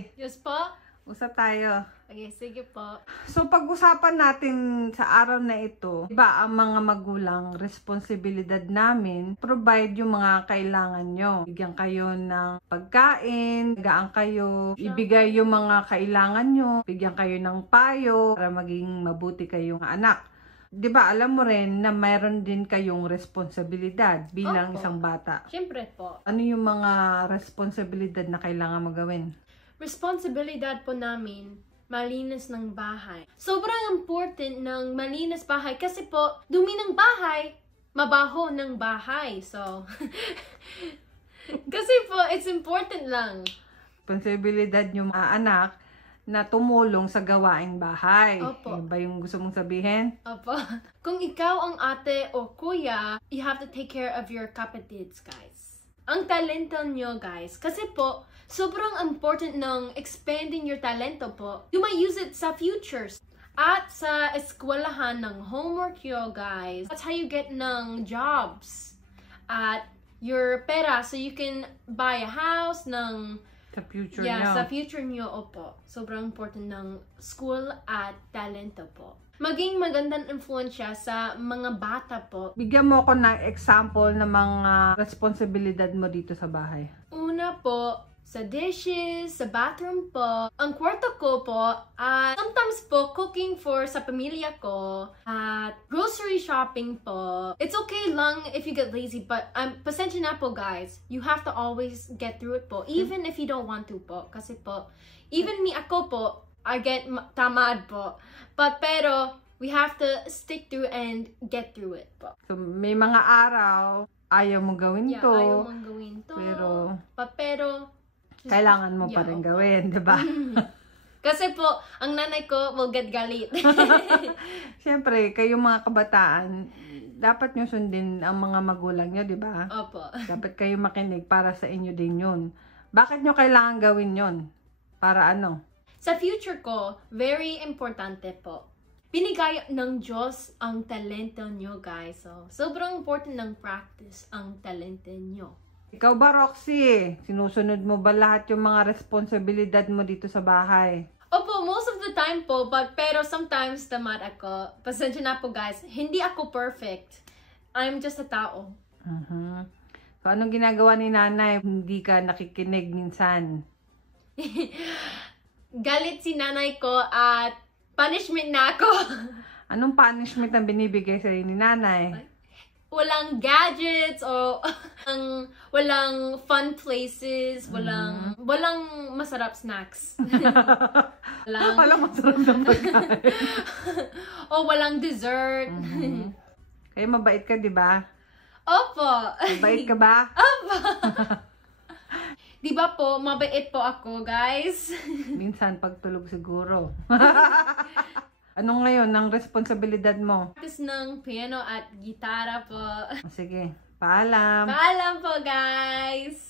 Roxy, Yes po? usap tayo. Okay, sige po. So, pag-usapan natin sa araw na ito, diba ang mga magulang, responsibilidad namin, provide yung mga kailangan nyo. Bigyan kayo ng pagkain, gaan kayo, ibigay yung mga kailangan nyo, bigyan kayo ng payo para maging mabuti kayong anak. Diba, alam mo rin na mayroon din kayong responsibilidad bilang isang bata. Siyempre po. Ano yung mga responsibilidad na kailangan magawin? Responsibilidad po namin, malinis ng bahay. Sobrang important ng malinis bahay kasi po, dumi ng bahay, mabaho ng bahay. So, kasi po, it's important lang. Responsibilidad yung mga anak na tumulong sa gawaing bahay. Opo. Ano ba yung gusto mong sabihin? Opo. Kung ikaw ang ate o kuya, you have to take care of your kapatids, guys. Ang talento nyo, guys. Kasi po, sobrang important ng expanding your talento po. You might use it sa futures. At sa eskwelahan ng homework yo, guys. That's how you get ng jobs. At your pera, so you can buy a house ng... Sa future Yeah, nyo. sa future nyo, opo. Sobrang important ng school at talento po. Maging magandang influensya sa mga bata po. Bigyan mo ako ng example ng mga responsibilidad mo dito sa bahay. Una po, sa dishes, sa bathroom po, ang kwarto ko po, at sometimes po, cooking for sa pamilya ko, at grocery shopping po. It's okay lang if you get lazy, but pasensya na po guys, you have to always get through it po, even if you don't want to po. Kasi po, even me, ako po, I get tamad po. But pero, we have to stick through and get through it po. So, may mga araw, ayaw mong gawin to. Ayaw mong gawin to. Pero, kailangan mo pa rin gawin, di ba? Kasi po, ang nanay ko will get galit. Siyempre, kayong mga kabataan, dapat nyo sundin ang mga magulang nyo, di ba? Opo. Dapat kayo makinig para sa inyo din yun. Bakit nyo kailangan gawin yun? Para ano? Sa future ko, very importante po. Binigay ng Diyos ang talento nyo, guys. So, sobrang important ng practice ang talento nyo. Ikaw ba, Roxy? Sinusunod mo ba lahat yung mga responsibilidad mo dito sa bahay? Opo, most of the time po, pero sometimes tamad ako. Pasensya na po, guys. Hindi ako perfect. I'm just a tao. So, anong ginagawa ni nanay? Hindi ka nakikinig minsan. Galit si nanay ko at punishment na ako. Anong punishment ang binibigay sa'yo ni nanay? Walang gadgets o walang fun places, walang masarap snacks. Walang masarap na pagkain. O walang dessert. Kaya mabait ka, di ba? Opo. Mabait ka ba? Opo. Di ba po, mabait po ako, guys? Minsan pagtulog siguro. Ano ngayon ang responsibilidad mo? Practice ng piano at gitara po. Sige, paalam. Paalam po, guys!